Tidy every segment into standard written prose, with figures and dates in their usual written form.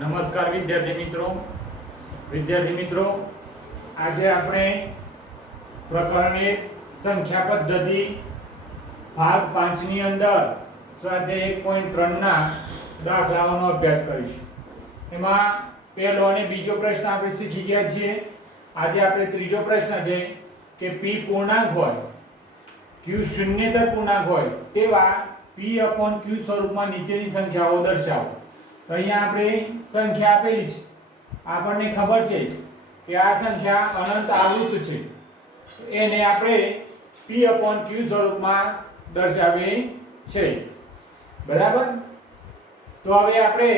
નમસ્કાર વિદ્યાર્થી મિત્રો આજે આપણે પ્રકરણ 1 સંખ્યા પદ્ધતિ ભાગ 5 ની અંદર સ્વાધ્યાય 1.3 ના દાખલાઓનો અભ્યાસ કરીશું। એમાં પહેલો અને બીજો પ્રશ્ન આપણે શીખી ગયા છીએ। આજે આપણે ત્રીજો પ્રશ્ન છે કે p પૂર્ણાંક હોય, q શૂન્યેતર પૂર્ણાંક હોય તેવા p/q સ્વરૂપમાં નીચેની સંખ્યાઓ દર્શાવો। तो अहीं आपणे संख्या आपेली छे, आपणे खबर छे कि आ संख्या अनंत आवृत छे, एने आपणे p/q स्वरूपमां दर्शावी छे, बराबर। तो हवे आपणे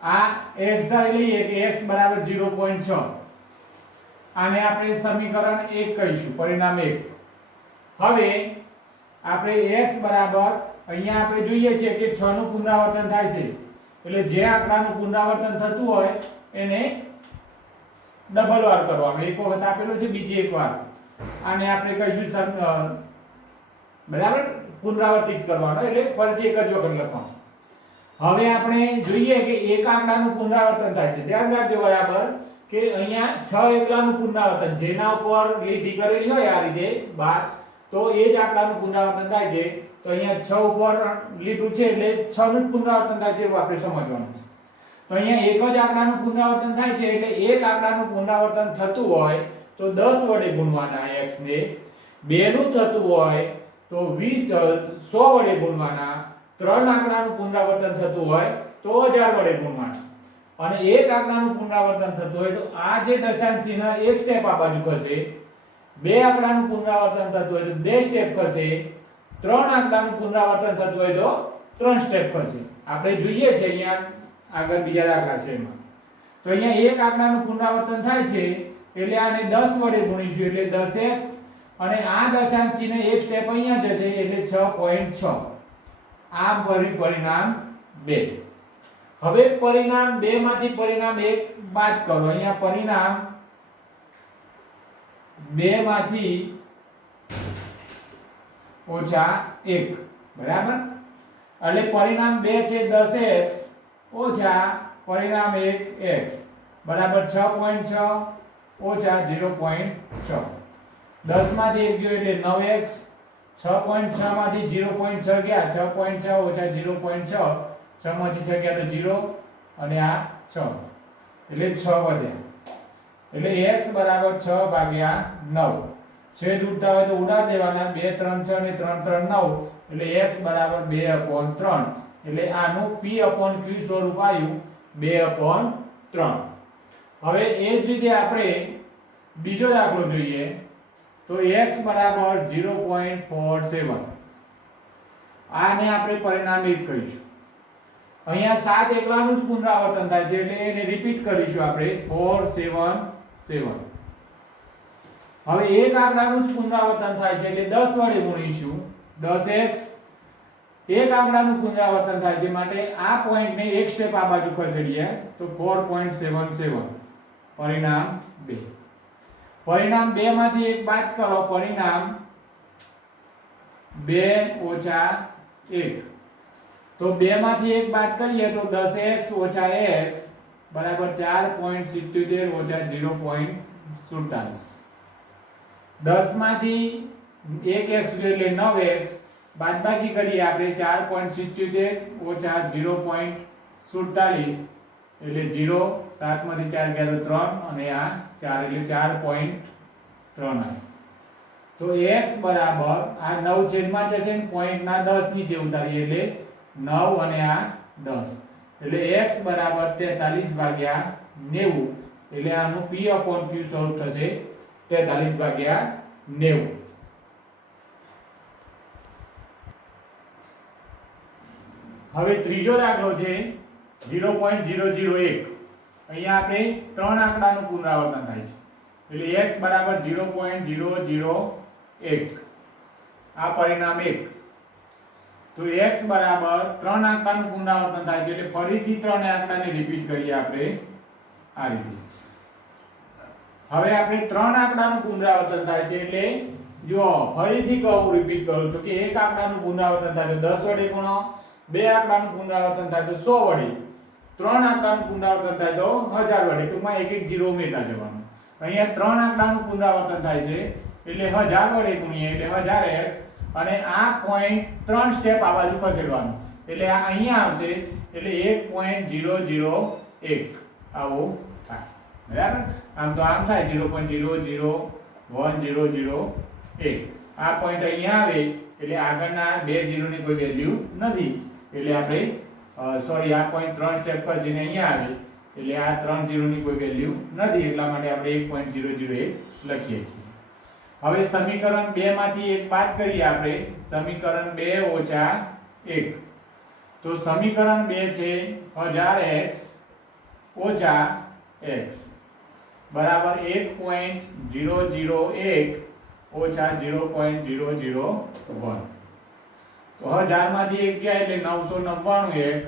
आ x धारी लईए कि x बराबर 0.6 आने आपणे समीकरण 1 कहीशुं, परिणाम 1। हवे आपणे x बराबर અહીંયા આપણે જોઈએ છે કે 6 નું પુનરાવર્તન થાય છે, એટલે જે આંકડાનું પુનરાવર્તન થતું હોય એને ડબલ વાર કરવાનો। એક વખત આપેલો છે, બીજી એક વાર આને આપણે કહીશું બરાબર પુનરાવર્તિત કરવાનો, એટલે ફરીથી એક જ વખત લખવાનું। હવે આપણે જોઈએ કે એક આંકડાનું પુનરાવર્તન થાય છે, ધ્યાન રાખજો બરાબર કે અહીંયા 6 એકલાનું પુનરાવર્તન જેના ઉપર લીટી કરેલી હોય આ રીતે 12 તો એ જ આંકડાનું પુનરાવર્તન થાય છે। तो अहींया 6 ઉપર લીટું છે એટલે 6 નું પુનરાવર્તન થાય છે એવું આપણે સમજવાનું છે। તો અહીંયા એક જ આંકડાનું પુનરાવર્તન થાય છે એટલે એક આંકડાનું પુનરાવર્તન થતું હોય તો 10 વડે ગુણવાના x ને, બે નું થતું હોય તો 100 વડે ગુણવાના, ત્રણ આંકડાનું પુનરાવર્તન થતું હોય તો 1000 વડે ગુણવાના, અને એક આંકડાનું પુનરાવર્તન થતું હોય તો આ જે દશાંશ ચિહ્ન એક સ્ટેપ આ બાજુ ખસે, બે આંકડાનું પુનરાવર્તન થતું હોય તો બે સ્ટેપ ખસે, ત્રણ આંકડાનું પુનરાવર્તન થતું હોય તો ત્રણ સ્ટેપ કરશે। આપણે જોઈએ છે અહીંયા આગળ બીજા દાખલા છે એમાં તો અહીંયા એક આંકડાનું પુનરાવર્તન થાય છે એટલે આને 10 વડે ગુણીશું એટલે 10x, અને આ દશાંશ ચિહ્ન એક સ્ટેપ અહીંયા જશે એટલે 6.6। આ પરિણામ 2। હવે પરિણામ 2 માંથી પરિણામ 1 બાદ કરો। અહીંયા પરિણામ 2 માંથી ओछा 1 बराबर, એટલે પરિણામ 2 છે 10x ઓછા પરિણામ 1x બરાબર 6.6 ઓછા 0.6। 10 માંથી 1 ગયો એટલે 9x, 6.6 માંથી 0.6 ગયા 6.6 ઓછા 0.6, 6 માંથી 6 ગયા તો 0 અને આ 6 એટલે 6 વધ્યા, એટલે x બરાબર 6 ભાગ્યા 9। छेद उड़ता हो तो उड़ा देवाना, 2 3 6 ने 3 3 9 એટલે x બરાબર 2/3, એટલે આનું p/q સ્વરૂપ આવ્યું 2/3। હવે એ જ રીતે આપણે બીજો દાખલો જોઈએ તો x બરાબર 0.47 આને આપણે પરિણામ 1 કહીશું। અહીંયા 7 એકલાનું જ પુનરાવર્તન થાય છે એટલે એને રિપીટ કરીશું આપણે 477। હવે એક આંકડાનું જ પુનરાવર્તન થાય છે એટલે 10 વડે ગુણીશું 10x, એક આંકડાનું પુનરાવર્તન થાય છે માટે આ પોઈન્ટને એક સ્ટેપ આ બાજુ ખસેડીએ તો 4.77 પરિણામ 2। પરિણામ 2 માંથી 1 બાદ કરો, પરિણામ 2 ઓછા 1, તો 2 માંથી 1 બાદ કરીએ તો 10x ઓછા x બરાબર 4.77 ઓછા 0.47। 10 માંથી 1x એટલે 9x બાદબાકી કરીએ આપણે 4.77 ઓછા 0.47 એટલે 0, 7 માંથી 4 ગયા તો 3 અને આ 4 એટલે 4.3 આવે। તો x બરાબર આ 9 છેદમાં જશે ને પોઈન્ટના 10 નીચે ઉતારીએ એટલે 9 અને આ 10 એટલે x બરાબર 43/90, એટલે આનું p/q સ્વરૂપ થશે 43/90। હવે ત્રીજો દાખલો છે 0.001। અહીંયા આપણે ત્રણ આંકડાનું પુનરાવર્તન થાય છે એટલે x બરાબર 0.001 આ પરિણામ 1। તો x બરાબર ત્રણ આંકડાનું પુનરાવર્તન થાય છે એટલે ફરીથી ત્રણ આંકડાને રિપીટ કરીએ આપણે આ રીતે। હવે આપણે ત્રણ આંકડાનું પુનરાવર્તન થાય છે એટલે જો ફરીથી કહું રિપીટ કરું છું કે એક આંકડાનું પુનરાવર્તન થાય તો 10 વડે ગુણો, બે આંકડાનું પુનરાવર્તન થાય તો 100 વડે, 3 આંકડાનું પુનરાવર્તન થાય તો 1000 વડે ટૂંકમાં એક એક જીરો ઉમેરતા જવાનું. અહીંયા 3 આંકડાનું પુનરાવર્તન થાય છે એટલે 1000 વડે ગુણીએ એટલે 1000x અને આ પોઈન્ટ 3 સ્ટેપ આ બાજુ ખસેડવાનું એટલે આ અહીંયા આવશે એટલે 1.001 આવું થાય. બરાબર. આમ તો આમ થાય 0.00101. આ પોઈન્ટ અહીંયા આવે એટલે આગળના બે ઝીરોની કોઈ વેલ્યુ નથી એટલે આપણે સોરી આ પોઈન્ટ 3 સ્ટેપ ખસીને અહીંયા આવે એટલે આ 3 ઝીરોની કોઈ વેલ્યુ નથી એટલા માટે આપણે 1.001 લખીએ છીએ. હવે સમીકરણ 2 માંથી એક બાદ કરીએ આપણે સમીકરણ 2 ઓછા 1. તો સમીકરણ 2 છે 1000x ઓછા x બરાબર 1.001 ઓછા 0.001. તો 1000 માંથી 1 ગયા એટલે 999x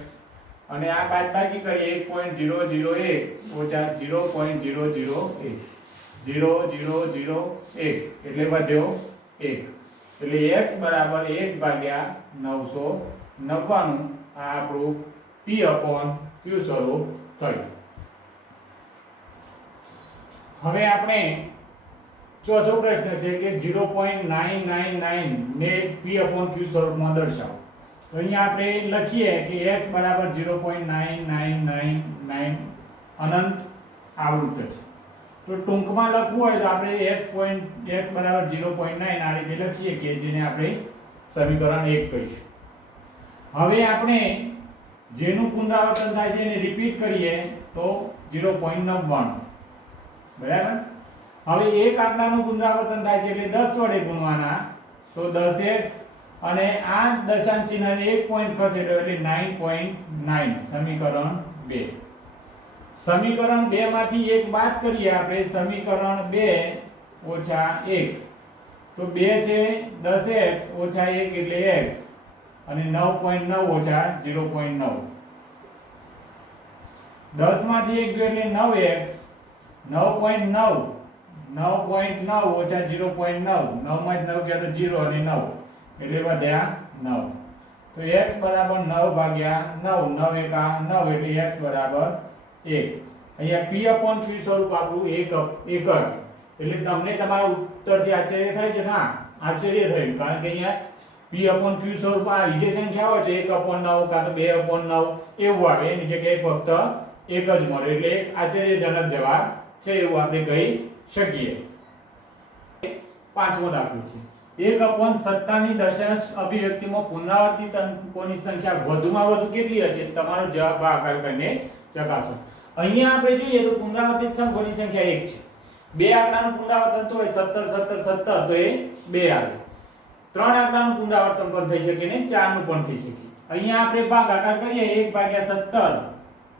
અને આ બાદબાકી કરીએ 1.001 ઓછા 0.001 0.001 એટલે વધ્યો 1 એટલે x બરાબર 1/999 આ આપણું p/q સ્વરૂપ થયું. હવે આપણે ચોથો પ્રશ્ન છે કે 0.999 ને p/q સ્વરૂપમાં દર્શાવો. તો અહીંયા આપણે લખીએ કે x બરાબર 0.9999 અનંત આવૃત્ત છે. તો ટૂંકમાં લખવું હોય તો આપણે x બરાબર 0.9 આ રીતે લખીએ કે જેને આપણે સમીકરણ 1 કહીશું. હવે આપણે જેનું પુનરાવર્તન થાય છે એને રિપીટ કરીએ તો 0.99 બરાબર. હવે એક આંકડાનું પુનરાવર્તન થાય છે એટલે 10 વડે ગુણવાના તો 10x અને આ દશાંશ ચિહ્નને એક પોઈન્ટ ખસેડો એટલે 9.9 સમીકરણ 2. સમીકરણ 2 માંથી એક બાદ કરીએ આપણે સમીકરણ 2 ઓછા 1. તો 2 છે 10x ઓછા 1 એટલે x અને 9.9 ઓછા 0.9. 10 માંથી 1 ગયો એટલે 9x 9.9 ઓછા 0.9 9 માં 9 ગયા તો 0 અને 9 એટલે વધ્યા 9. તો x બરાબર 9/9 9 એકા 9 એટલે x બરાબર 1. અહીંયા p/q સ્વરૂપ આપણું 1 એટલે તમને તમારા ઉત્તરથી આશ્ચર્ય થાય છે. હા આશ્ચર્ય થયું કારણ કે અહીંયા p/q સ્વરૂપ આ વિજય સંખ્યા હોય તો 1/9 કાં તો 2/9 એવું આવે એની જગ્યાએ ફક્ત 1 જ મળે એટલે એક આશ્ચર્યજનક જવાબ છે એવું આપણે કહી શકીએ. પાંચમો દાખલો છે 1/17 ની દશાંશ અભિવ્યક્તિમાં પુનરાવર્તિત અંકોની સંખ્યા વધુમાં વધુ કેટલી હશે તમારો જવાબ ભાગાકાર કરીને ચકાસો. અહીંયા આપણે જોઈએ તો પુનરાવર્તિત અંકોની સંખ્યા 1 છે. બે આંકડાનું પુનરાવર્તન તો હોય 17 17 17 તો એ 2 આવે. ત્રણ આંકડાનું પુનરાવર્તન પણ થઈ શકે ને 4 નું પણ થઈ શકે. અહીંયા આપણે ભાગાકાર કરીએ 1/17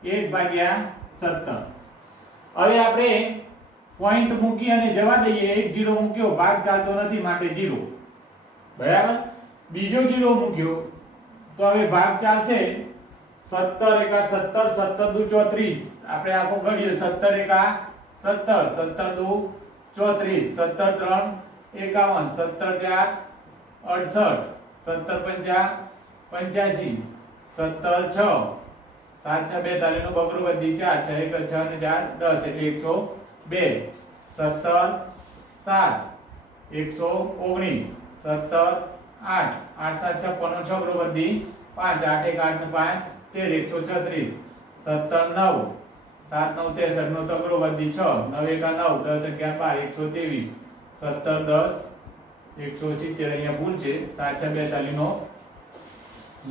1/17. હવે આપણે પોઈન્ટ મૂકી અને જવા દઈએ એક 0 મૂક્યો ભાગ ચાલતો નથી માટે 0 બરાબર. બીજો 0 મૂક્યો તો હવે ભાગ ચાલશે 17 એકા 17 17 દુ 34 આપણે આખો ગણ્યો 17 એકા 17 17 દુ 34 17 3 51 17 4 68 17 5 85 17 6 7 6 42 નો બગડો વધી 4 6 1 6 અને 4 10 એટલે 102 17 7 119 17 8 8 7 56 છગડો વધી 5 8 1 8 ને 5 13 136 17 9 7 9 63 નો તગડો વધી 6 9 1 9 10 11 12 123 17 10 170 અહીંયા ભૂલ છે 7 6 42 નો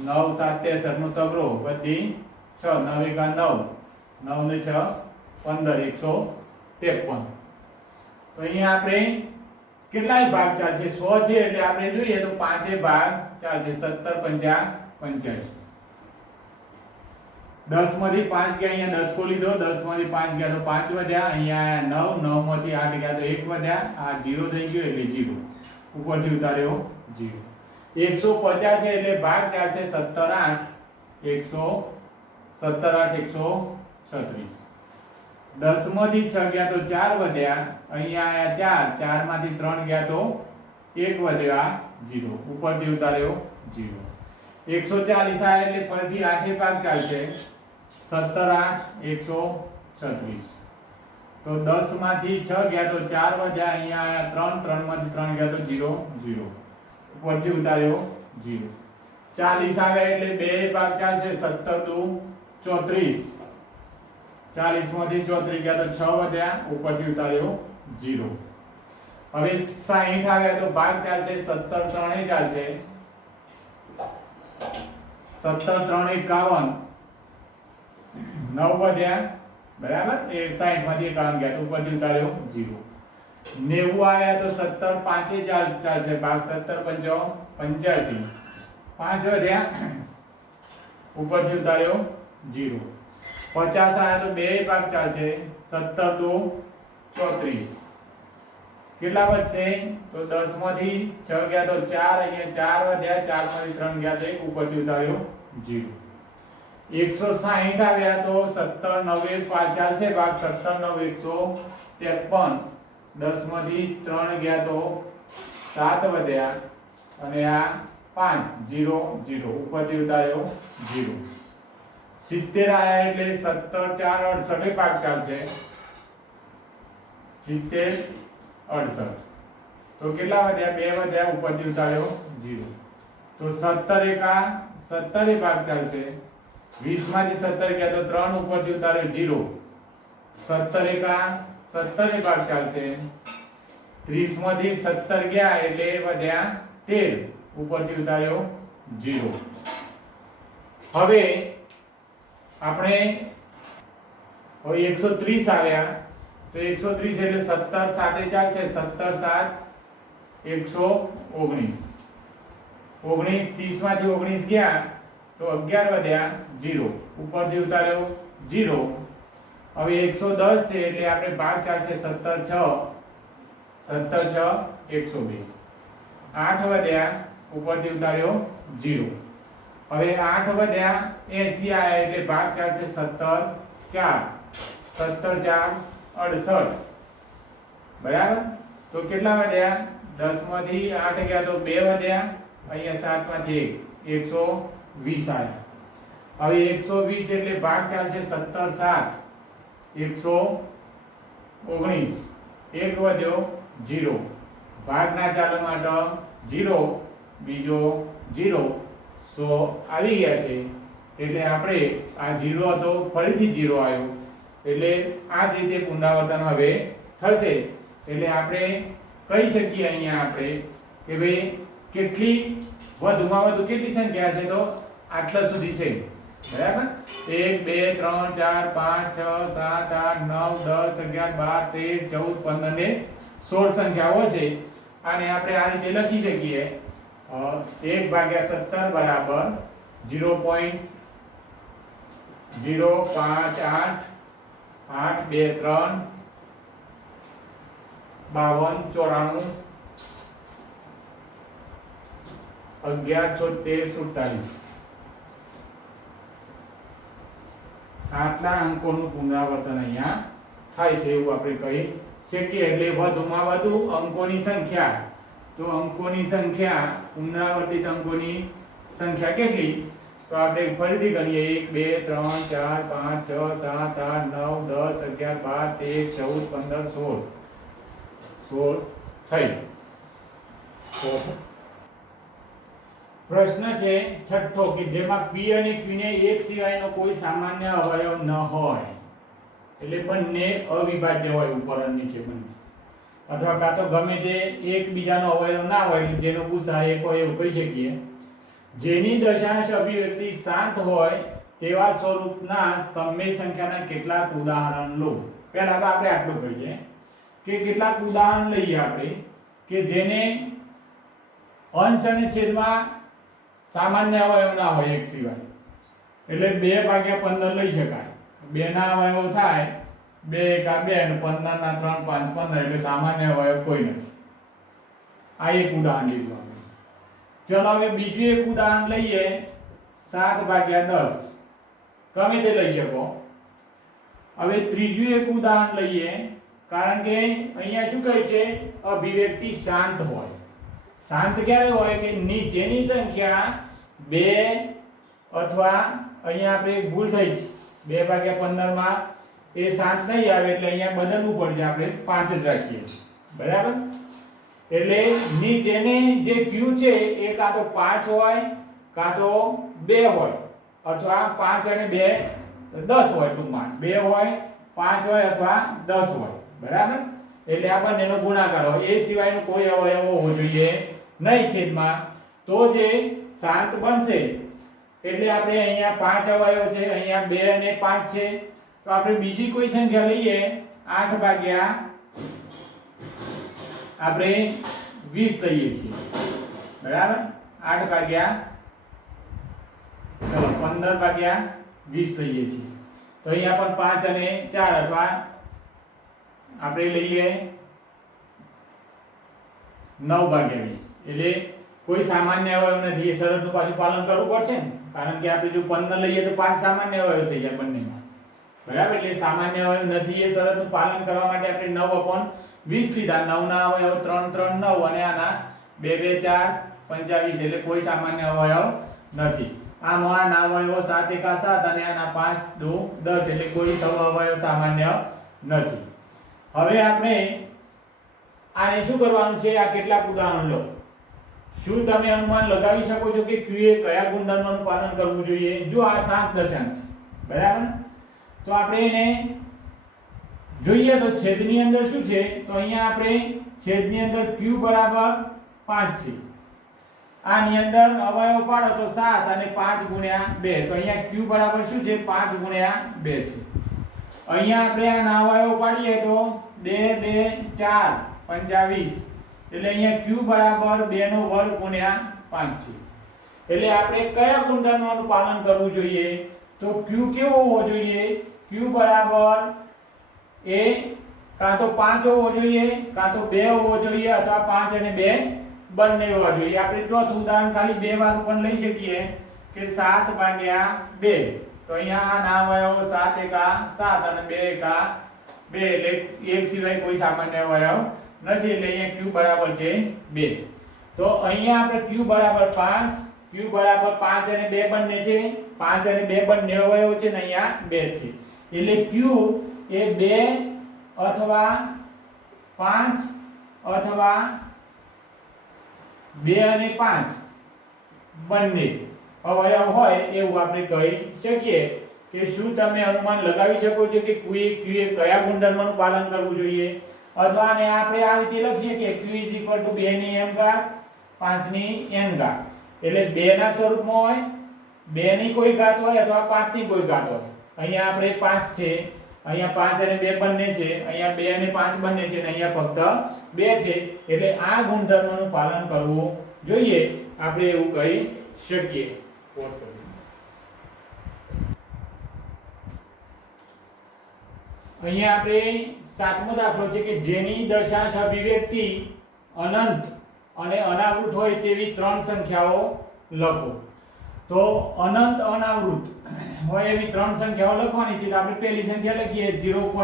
9 7 63 નો તગડો વધી 6 9 1 9 9 ને 6 15 153. તો અહીંયા આપણે કેટલાય ભાગ ચાલશે 100 છે એટલે આપણે જોઈએ તો 5 ભાગ ચાલશે 17 5 85. 10 માંથી 5 ગયા અહીંયા 10 કો લીધો 10 માંથી 5 ગયા તો 5 વધ્યા અહીંયા 9 9 માંથી 8 ગયા તો 1 વધ્યા આ 0 થઈ ગયો એટલે 0 ઉપરથી ઉતાર્યો 0. 150 છે એટલે ભાગ ચાલશે 17 8 136. 10 માંથી 6 ગયા તો 4 વધ્યા અહીંયા આયા 4 માંથી 3 ગયા તો 1 વધ્યા 0 ઉપરથી ઉતાર્યો 0. 140 આવે એટલે ફરીથી 8 ભાગ ચાલશે 17 8 136. તો 10 માંથી 6 ગયા તો 4 વધ્યા, અહીંયા આયા 3, 3 માંથી 3 ગયા તો 0 0, ઉપરથી ઉતાર્યો 0. 40 આવ્યા એટલે બે ભાગ ચાલશે, 17 દુ 34, 40 માંથી 34 ગયા તો 6 વધ્યા, ઉપરથી ઉતાર્યો 0. હવે 60 આવ્યા તો ભાગ ચાલશે, 17 ત્રણે ચાલશે, 17 3 51, 9 વધ્યા, બરાબર. એ 60 માંથી 51 ગયા તો ઉપરથી ઉતાર્યો 0. 90 આવ્યા તો 17 પાંચે ચાલશે, ભાગ 17 5 85, 5 વધ્યા, ઉપરથી ઉતાર્યો 0. 50 આવ્યા તો બે ભાગ ચાલશે, 17 દુ 34, કેટલા વધશે તો 10 માંથી 6 ગયા તો 4, અહીંયા 4 વધ્યા, 4 માંથી 3 ગયા તો 1, ઉપરથી ઉતાર્યો 0. 160 આવ્યા તો 17 9 5 ચાલશે, ભાગ 17 9 153, 10 માંથી 3 ગયા તો 7 વધ્યા, અને આ 5 0 0, ઉપરથી ઉતાર્યો 0. 70 આયા એટલે 17 4 68 ભાગ ચાલશે, 70 68, તો કેટલા વધ્યા, 2 વધ્યા, ઉપરથી ઉતાર્યો 0. તો 17 એકા 17 ભાગ ચાલશે, 20 માંથી 17 ગયા તો 3, ઉપરથી ઉતાર્યો 0. 17 એકા 17 ભાગ ચાલશે, 30 માંથી 17 ગયા એટલે વધ્યા 13, ઉપરથી ઉતાર્યો 0. હવે આપણે 130 આવ્યા તો 130 એટલે 17 સાથે ચાલશે, 17 7 119, 30 માંથી 19 ગયા તો 11 વધ્યા 0, ઉપરથી ઉતાર્યો 0. હવે 110 છે એટલે આપણે ભાગ ચાલશે, 17 6 102, 8 વધ્યા, ઉપરથી ઉતાર્યો 0. હવે 8 વધ્યા 80 આયા એટલે ભાગ ચાલશે, 17 4 68, બરાબર. તો કેટલા વધ્યા, 10 માંથી 8 ગયા તો 2 વધ્યા, અહીંયા 7 માંથી 1 120 આયા. હવે 120 એટલે ભાગ ચાલશે, 17 7 119, 1 વધ્યો 0, ભાગ ના ચાલવા માટે 0, બીજો 0, 100 આવી ગયા છે. એટલે આપણે આ 0 હતો ફરીથી 0 આવ્યો, એટલે આ જ રીતે પુનરાવર્તન હવે થશે. એટલે આપણે કહી શકીએ અહીંયા આપણે કે ભાઈ કેટલી વધુમાં વધુ કેટલી સંખ્યા છે, તો આટલા સુધી છે, બરાબર. 1 2 3 4 5 6 7 8 9 10 11 12 13 14 15 ને 16 સંખ્યાઓ છે. આને આપણે આ રીતે લખી શકીએ, 1/17 બરાબર 0.058 8 2 3 52 94 11 76 47, આટલા અંકોનું પુનરાવર્તન અહીંયા થાય છે એવું આપણે કહી શકીએ. એટલે વધુમાં વધુ અંકોની સંખ્યા, તો અંકોની સંખ્યા, પુનરાવર્તિત અંકોની સંખ્યા કેટલી, તો આપણે ફરીથી ગણીએ, 1 2 3 4 5 6 7 8 9 10 11 12 13 14 15 16 થઈ. પ્રશ્ન છે છઠ્ઠો કે જેમાં P અને Q ને એક સિવાયનો કોઈ સામાન્ય અવયવ ન હોય, એટલે બંને અવિભાજ્ય હોય, ઉપર અને નીચે બંને, અથવા કાં તો ગમે તે એકબીજાનો અવયવ ના હોય, જેનો ગુસા એક હોય એવું કહી શકીએ. જેની દશાંશ અભિવ્યક્તિ શાંત હોય તેવા સ્વરૂપના સમય સંખ્યાના કેટલાક ઉદાહરણ લો. પહેલા તો આપણે આટલું કહીએ કે કેટલાક ઉદાહરણ લઈએ આપણે કે જેને અંશ અને છેદમાં સામાન્ય અવયવ ના હોય એક સિવાય, એટલે 2/15 લઈ શકાય. 2 ના અવયવ થાય 2 એકા 2 અને 15 ના 3 5 15, એટલે સામાન્ય અવયવ કોઈ નથી. આ એક ઉદાહરણ લીધું આપણે. ચલો હવે બીજું એક ઉદાહરણ લઈએ, 7/10, ગમે તે લઈ શકો. હવે ત્રીજું એક ઉદાહરણ લઈએ, કારણ કે અહીંયા શું કહે છે, અભિવ્યક્તિ શાંત હોય. શાંત ક્યારે હોય કે નીચેની સંખ્યા 2 અથવા અહીંયા આપણે ભૂલ થઈ છે, 2 ભાગ્યા 15 માં એ 7 નહીં આવે એટલે અહીંયા બદલવું પડશે, આપણે 5 જ રાખીએ, બરાબર. એટલે નીચેની જે q છે એ કાં તો 5 હોય કાં તો 2 હોય, અથવા 5 અને 2 10 હોય, ટૂંકમાં 2 હોય 5 હોય અથવા 10 હોય, બરાબર. એટલે આ બંનેનો ગુણાકાર હોય, એ સિવાયનો કોઈ અવયવ હોવો જોઈએ નહીં છેદમાં, તો જે શાંત બનશે. એટલે આપણે અહીંયા 5 અવયવ છે, અહીંયા 2 અને 5 છે, તો આપણે બીજી કોઈ સંખ્યા લઈએ 8 ભાગ્યા આપણે 20 લઈએ છીએ, બરાબર. 8 ભાગ્યા ચલો 15 ભાગ્યા 20 લઈએ છીએ, તો અહીંયા પણ 5 અને 4 અથવા આપણે લઈએ 9 ભાગ્યા 20. એટલે કોઈ સામાન્ય અવયવ નથી, એ શરતનું પાછું પાલન કરવું પડશે ને, કારણ કે આપણે જો 15 લઈએ તો 5 સામાન્ય અવયવ થઈ જાય બંનેમાં, બરાબર. એટલે સામાન્ય અવયવ નથી એ શરતનું પાલન કરવા માટે આપણે 9/20 લીધા. 9 ના અવયવ 3 3 9 અને આના 2 2 4 25, એટલે કોઈ સામાન્ય અવયવ નથી. આમાં આના અવયવો 7 1 7 અને આના 5 2 10, એટલે કોઈ અવયવ સામાન્ય નથી. હવે આપણે આને શું કરવાનું છે, આ કેટલાક ઉદાહરણ લો. શું તમે અનુમાન લગાવી શકો છો કે q એ કયા ગુણધર્મનું પાલન કરવું જોઈએ? જો આ 7 દશાંશ, બરાબર, તો આપણે એને જોઈએ તો છેદની અંદર શું છે, તો અહીંયા આપણે છેદની અંદર q બરાબર 5 છે. આની અંદર અવયવ પાડો તો 7 અને 5 ગુણ્યા 2, તો અહીંયા q બરાબર શું છે, 5 ગુણ્યા 2 છે. અહીંયા આપણે આ ના અવયવ પાડીએ તો 2 2 4 25, એટલે અહીંયા q બરાબર 2 નો વર્ગ ગુણ્યા 5 છે. એટલે આપણે કયા ગુણધર્મનું પાલન કરવું જોઈએ? તો q કેવો હોવો જોઈએ? q બરાબર એ કાં તો 5 હોવો જોઈએ, કાં તો 2 હોવો જોઈએ, અથવા 5 અને 2 બંને હોવા જોઈએ. આપણે ચોથું ઉદાહરણ ખાલી 2 વાર પણ લઈ શકીએ કે 7 ભાગ્યા 2, તો અહીંયા આ ના અવયવો 7 એકા 7 અને 2 એકા 2, એટલે એક સિવાય કોઈ સામાન્ય અવયવ નથી, એટલે અહીંયા q બરાબર છે 2. તો અહીંયા આપણે q બરાબર 5, q બરાબર 5 અને 2 બંને છે, 5 અને 2 બંને અવયવ છે ને અહીંયા 2 છે, એટલે q એ 2 અથવા 5 અથવા 2 અને 5 બંને અવયવ હોય એવું આપણે કહી શકીએ. કે શું તમે અનુમાન લગાવી શકો છો કે q એ કયા ગુણધર્મનું પાલન કરવું જોઈએ? અથવા આને આપણે આ રીતે લખીએ કે q 2 ની m ઘાત 5 ની n ઘાત, એટલે 2 ના સ્વરૂપમાં હોય, 2 ની કોઈ ઘાત હોય અથવા 5 ની કોઈ ઘાત હોય. અહીંયા આપણે 5 છે, અહીંયા 5 અને 2 બંને છે, અહીંયા 2 અને 5 બંને છે, અને અહીંયા ફક્ત 2 છે, એટલે આ ગુણધર્મનું પાલન કરવું જોઈએ, આપણે એવું કહી શકીએ. અહીંયા આપણે સાતમો દાખલો છે કે જેની દશાંશ અભિવ્યક્તિ અનંત અને અનાવૃત હોય તેવી ત્રણ સંખ્યાઓ લખો. તો અનંત અનાવૃત હોય એવી ત્રણ સંખ્યાઓ લખવાની છે. તો આપણે પહેલી સંખ્યા લખીએ 0.10 100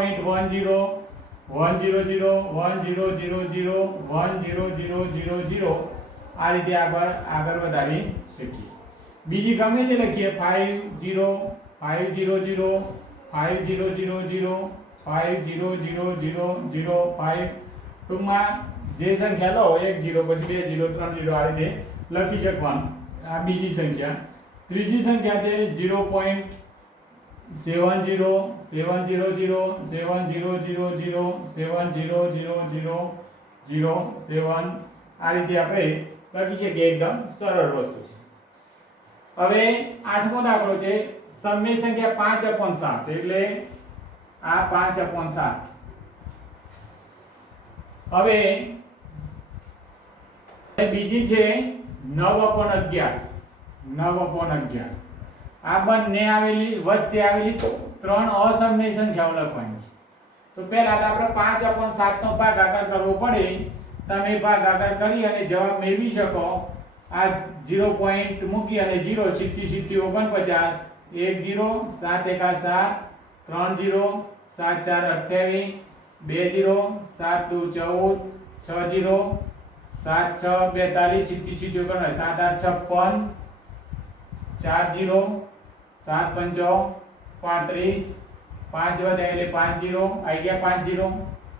1000 1000 આ રીતે આગળ વધારી શકીએ. બીજી ગમે તે લખીએ 50 500 5000 50005, ટૂંકમાં જે સંખ્યા લો 1 0 પછી 2 0 3 0 આ રીતે લખી શકવાનું. આ બીજી સંખ્યા. ત્રીજી સંખ્યા છે 0.70 700 7000 આ રીતે આપણે લખી શકીએ. એકદમ સરળ વસ્તુ છે. હવે આઠમો દાખલો છે સમય સંખ્યા 5/7, એટલે આ 5/7. હવે બીજી છે 9/11. આ બંને આવેલી વચ્ચે આવેલી ત્રણ અસમય સંખ્યાઓ લખવાની છે. તો પહેલા તો આપણે 5/7 નો ભાગાકાર કરવો પડે. તમે ભાગાકાર કરી અને જવાબ મેળવી શકો. આ 0 પોઈન્ટ મૂકી અને 0 70 70 49 1 0 7 1 7 3 0 7 4 28 2 0 7 2 14 6 0 7 6 42 70 70 7 8 56 4 0 7 5 35 5 વધ્યા એટલે 50 આવી ગયા 50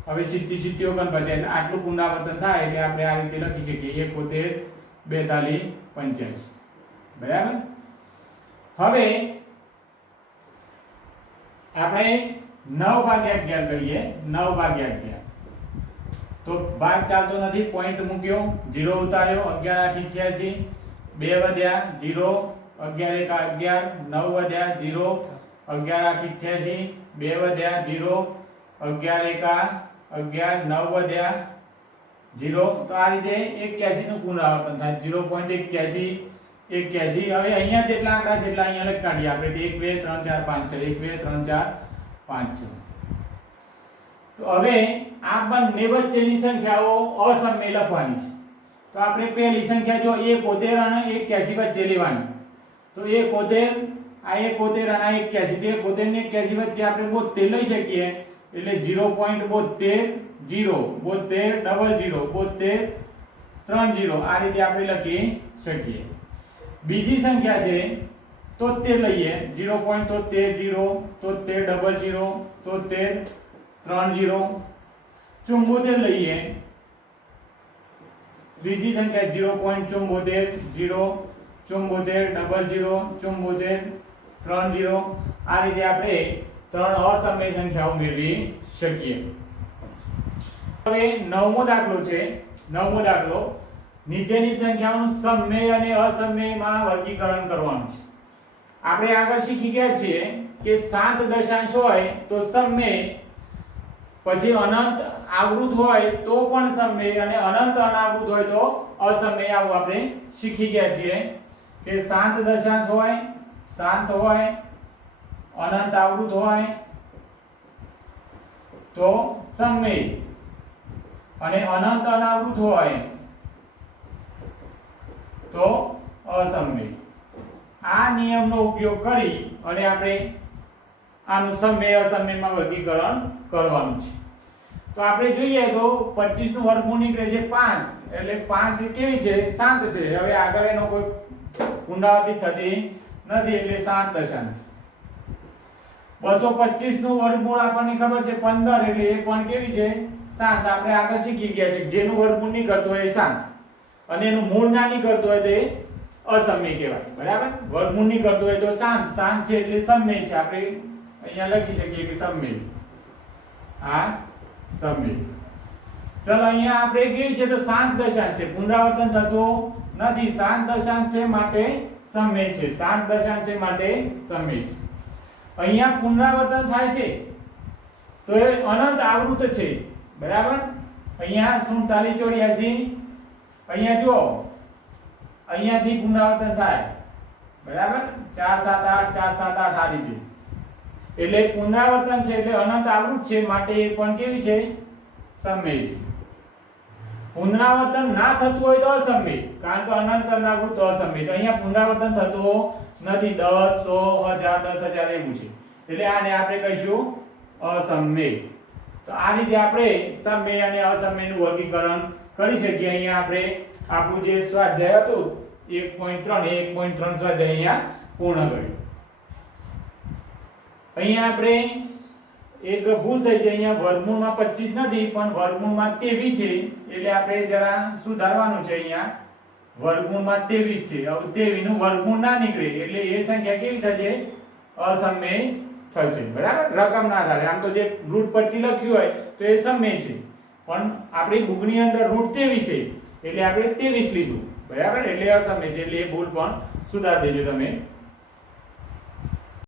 હવે 70 49 એટલે આટલું પુનરાવર્તન થાય એટલે આપણે આ રીતે લખી શકીએ 71 42 85 બરાબર હવે આપણે 9/11 કરીએ 9/11 તો ભાગ ચાલતો નથી પોઈન્ટ મૂક્યો 0 ઉતાર્યો 11 8 88 2 વધ્યા 0 11 1 11 9 વધ્યા 0 11 8 88 2 વધ્યા 0 11 1 11 9 વધ્યા 0 તો આ રીતે 81 નું પુનરાવર્તન થાય 0.81 81 હવે અહીંયા જેટલા આંકડા છે એટલા અહીંયા લખી કાઢીએ આપણે 1 2 3 4 5 6 1 2 3 4 5 6 તો હવે આ બંને વચ્ચેની સંખ્યાઓ અસમય લખવાની છે તો આપણે પહેલી સંખ્યા જો 71 અને 81 વચ્ચે લેવાની તો 71 આ 71 અને 81 તો 71 ને 81 વચ્ચે આપણે 72 લઈ શકીએ એટલે 0.72 0 72 00 72 30 આ રીતે આપણે લખી શકીએ બીજી સંખ્યા છે 73 લઈએ 0.73 0 73 00 73 30 74 લઈએ ત્રીજી સંખ્યા 0.74 0 74 00 74 30 આ રીતે આપણે ત્રણ અસમય સંખ્યાઓ મેળવી શકીએ હવે નવમો દાખલો છે નવમો દાખલો નીચેની સંખ્યાઓનું સમય અને અસમયમાં વર્ગીકરણ કરવાનું છે આપણે આગળ શીખી ગયા છીએ કે 7 દશાંશ હોય તો સમય પછી અનંત આવૃત હોય તો પણ સમય અને અનંત અનાવૃત હોય તો અસમય આવું આપણે શીખી ગયા છીએ કે 7 દશાંશ હોય 7 હોય અનંત આવૃત હોય તો સમય અને અનંત અનાવૃત હોય તો અસમય આ નિયમનો ઉપયોગ કરી અને આપણે આનું સમય અસમયમાં વર્ગીકરણ કરવાનું છે તો આપણે જોઈએ તો 25 નું વર્ગમૂળ નીકળે છે 5 એટલે 5 કેવી છે 7 છે હવે આગળ એનો કોઈ પુનરાવર્તિત થતી નથી એટલે 7 દશાંશ 225 નું વર્ગમૂળ આપણને ખબર છે 15 એટલે એ પણ કેવી છે 7 આપણે આગળ શીખી ગયા છે જેનું વર્ગમૂળ નીકળતું હોય એ 7 અને એનું મૂળ ના નીકળતું હોય તે અસમય કહેવાય બરાબર વર્ગમૂળ નીકળતું હોય તો 7 7 છે એટલે સમય છે આપણે અહીંયા લખી શકીએ કે સમય આ સમય ચલો અહીંયા આપણે કેવી છે તો 7 દશાંશ છે પુનરાવર્તન થતું નથી 7 દશાંશ છે માટે સમય છે 7 દશાંશ છે માટે સમય છે અહીંયા પુનરાવર્તન થાય છે તો એ અનંત આવૃત છે બરાબર અહીંયા 47 84 અહીંયા જો અહીંયાથી પુનરાવર્તન થાય બરાબર 4 7 8 4 7 8 આ રીતે એટલે પુનરાવર્તન છે એટલે અનંત આવૃત છે માટે એ પણ કેવી છે સમય છે પુનરાવર્તન ના થતું હોય તો અસમય કારણ કે અનંત અનાવૃત અસમય તો અહીંયા પુનરાવર્તન થતું નથી 10 100 1000 10000 એવું છે એટલે આને આપણે કહીશું અસમય તો આ રીતે આપણે સમય અને અસમયનું વર્ગીકરણ કરી શકીએ અહીંયા આપણે આપણું જે સ્વાધ્યાય હતું 1.3 સ્વાધ્યાય અહીંયા પૂર્ણ કર્યું અહીંયા આપણે એક ભૂલ થઈ છે અહીંયા વર્ગમૂળમાં 25 નથી પણ વર્ગમૂળમાં 23 છે એટલે આપણે જરા સુધારવાનું છે અહીંયા વર્ગમૂળમાં 23 છે હવે 23 નું વર્ગમૂળ ના નીકળે એટલે એ સંખ્યા કેવી થશે અસમય થશે બરાબર રકમના આધારે આમ તો જે રૂટ 25 લખ્યું હોય તો એ સમય છે પણ આપણી બુકની અંદર રૂટ 23 છે એટલે આપણે 23 લીધું બરાબર એટલે અસમય છે એટલે એ ભૂલ પણ સુધારી દેજો તમે